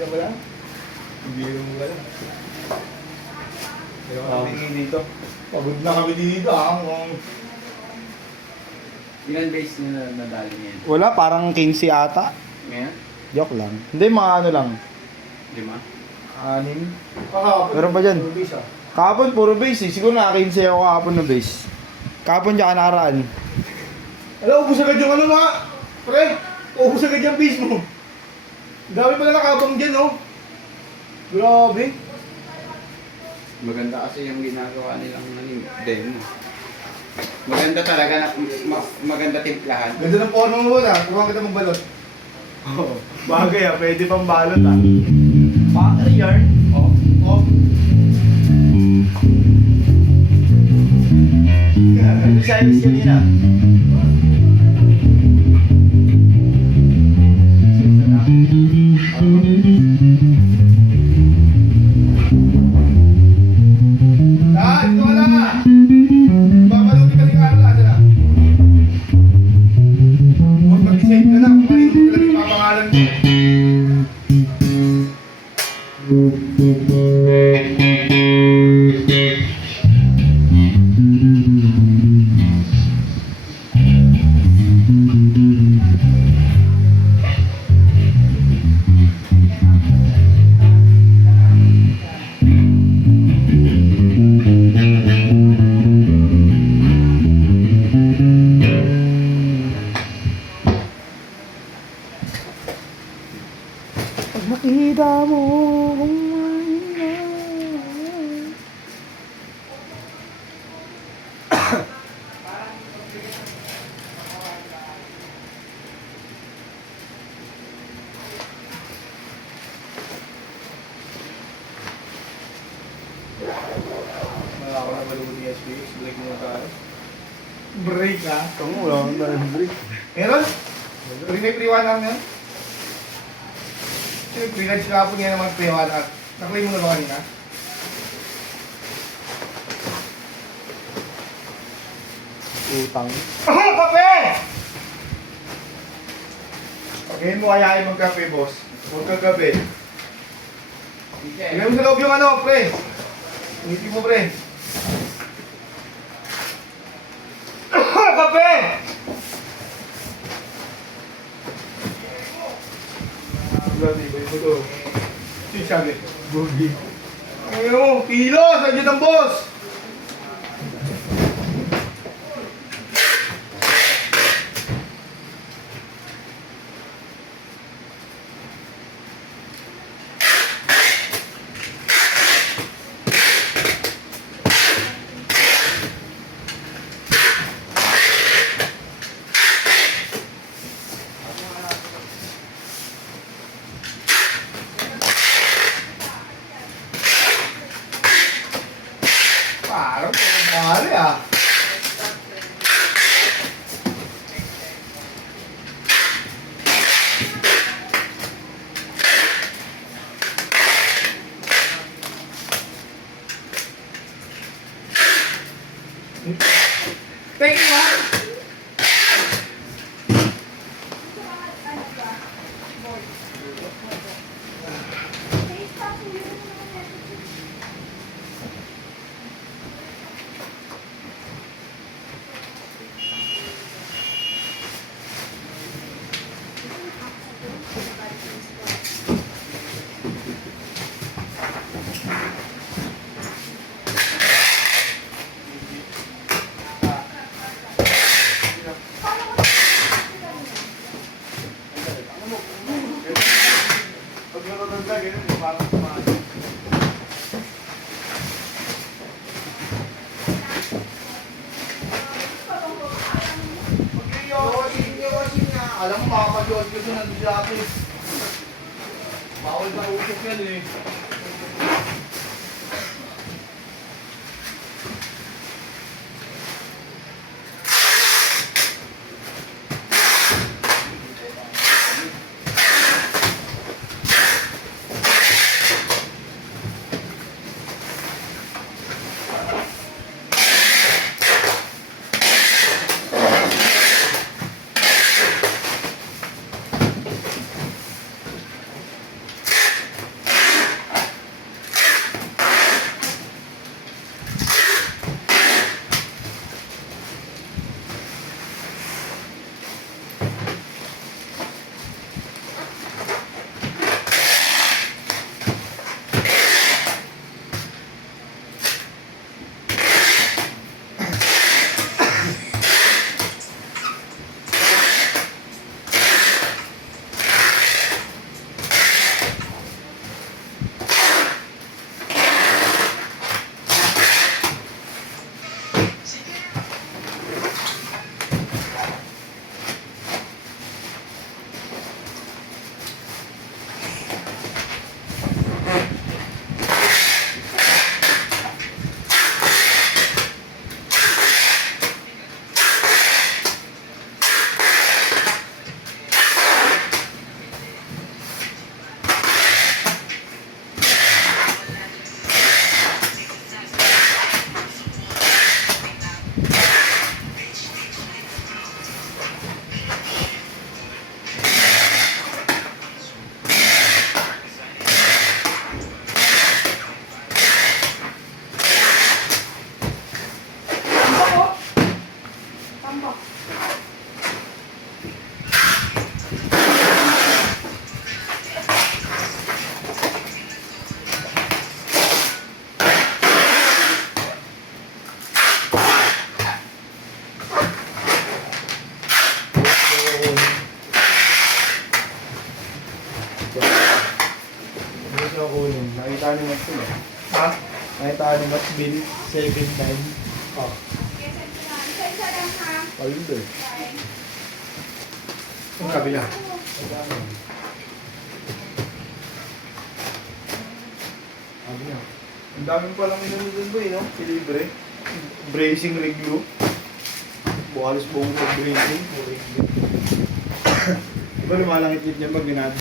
ka pala? Hindi mo pala. Pero kami dito. Pagod na kami dito ha. Ilan base na nadali niya? Wala, parang 15 ata. Ngayon? Joke lang. Hindi, mga ano lang. 5? 6. Meron pa dyan? Kahapon, puro base eh. Siguro naka-15 ako kahapon na base. Kahapon tsaka nakaraan. Alam, ubus agad yung ano mga. Pre, ubus agad yung base mo. Dami pala nakabang dyan, no? Grabe. Maganda kasi yung ginagawa nilang demo. Maganda talaga na maganda timplahan. Ganda ng porno mo na. Huwag kita magbalot. Oo. Bagay ah, pwede pang balot ah. Battery yarn. Oh. Oh. Ito sa Iris kanina. Ah, ito wala nga. Babalutin pa si Carla. Asa na? Huwag mag-decide ka na kung kanino mo talaga ipapangalan mo. Pag makita mo kung Wala ako na balubot ni SPX. Break mo tayo. Break ha? Kung wala akong tayo break. Meron? May pre-1 yan? Siyempre, pre-lunch ka po niya naman pre-1 at nakulay mo na ba kanina? Utang. Oh, kape! Pagkain mo kaya magkape, boss. Huwag kagabi. Ilagay mo sa loob yung ano, pre. Ngiti mo, pre. Kape! Grabe, iba mo to. Sisagit. Gogi. Ano, kilos! Nandiyan ang boss! Parang pumari ah. Thank you, ha? Pag nanonood ka, ganun, parang kumain. Pag-iyosin nga, alam mo makapag-iwas ka doon nandun dati. Bawal na usok yan eh. Nakita ni Max yun eh. Ha? Nakita ni Max bill, 7.9. Oh. Paldo eh. Ang kabila. Ang daming palang inano dun ba eh, no? Libre. Bracing review. Bukalos buong bracing. Diba lumalangit niya pag